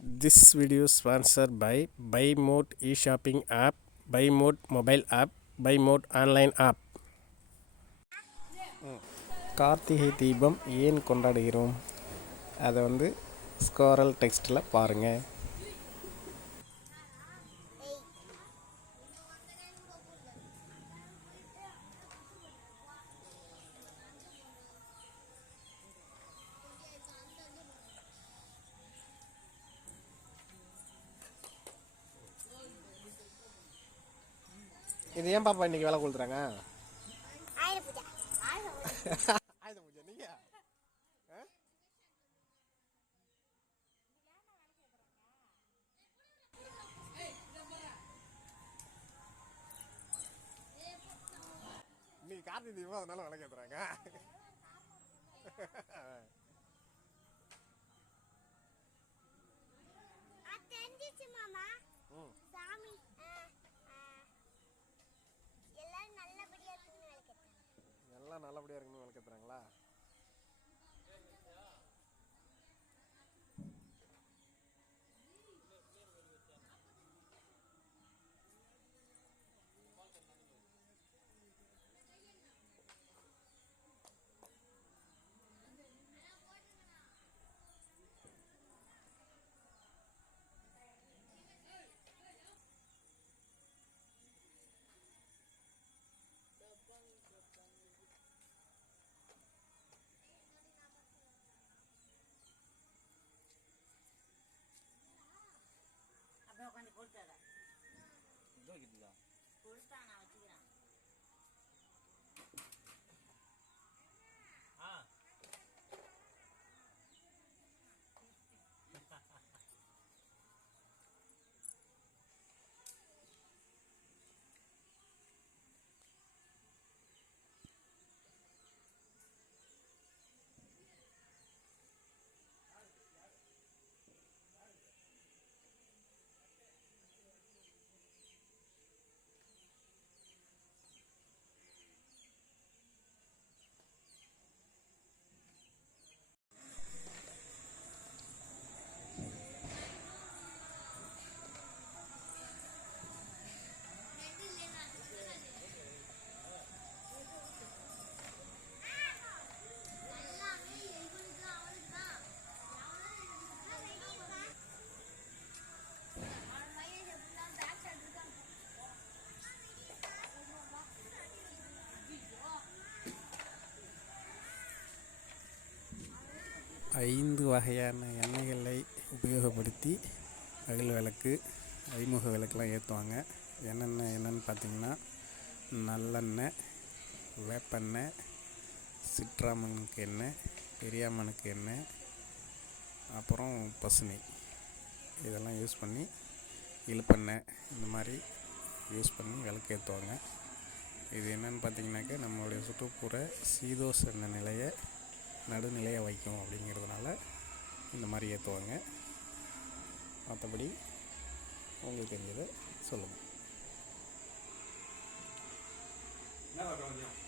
This video sponsor by buy mode e shopping app buy mode mobile app buy mode online app Karthigai Deepam ஏன் கொண்டாடுகிறோம் அதை வந்து scroll டெக்ஸ்ட்டில் பாருங்கள் இது ஏன் பாப்பா இன்னைக்கு வேலை கொடுத்துறாங்க? ஆயுத பூஜை நீங்க? நீ கார்த்திகை தீபம் அதனால விலை கேத்துறாங்க எல்லாம் நல்லபடியாக இருக்கணும்னு வளர்க்குறாங்களா दादा. दोघे तुला. ஐந்து வகையான எண்ணெய்களை உபயோகப்படுத்தி அகல் விளக்கு ஐமுக விளக்குலாம் ஏற்றுவாங்க. என்னென்ன என்னென்னு பார்த்தீங்கன்னா நல்லெண்ணெய் வேப்பெண்ணெய் சிற்றாமனுக்கு எண்ணெய் பெரியாமனுக்கு எண்ணெய் அப்புறம் பசுமை. இதெல்லாம் யூஸ் பண்ணி இழுப்பெண்ணெய் இந்த மாதிரி யூஸ் பண்ணி விளக்கு ஏற்றுவாங்க. இது என்னென்னு பார்த்தீங்கன்னாக்கா நம்மளுடைய சுற்றுப்புற சீதோஷண நிலையை நடுநிலையாக வைக்கும் அப்படிங்கிறதுனால இந்த மாதிரி ஏற்றுவாங்க. மற்றபடி உங்களுக்கு தெரிஞ்சதை சொல்லுங்கள் என்ன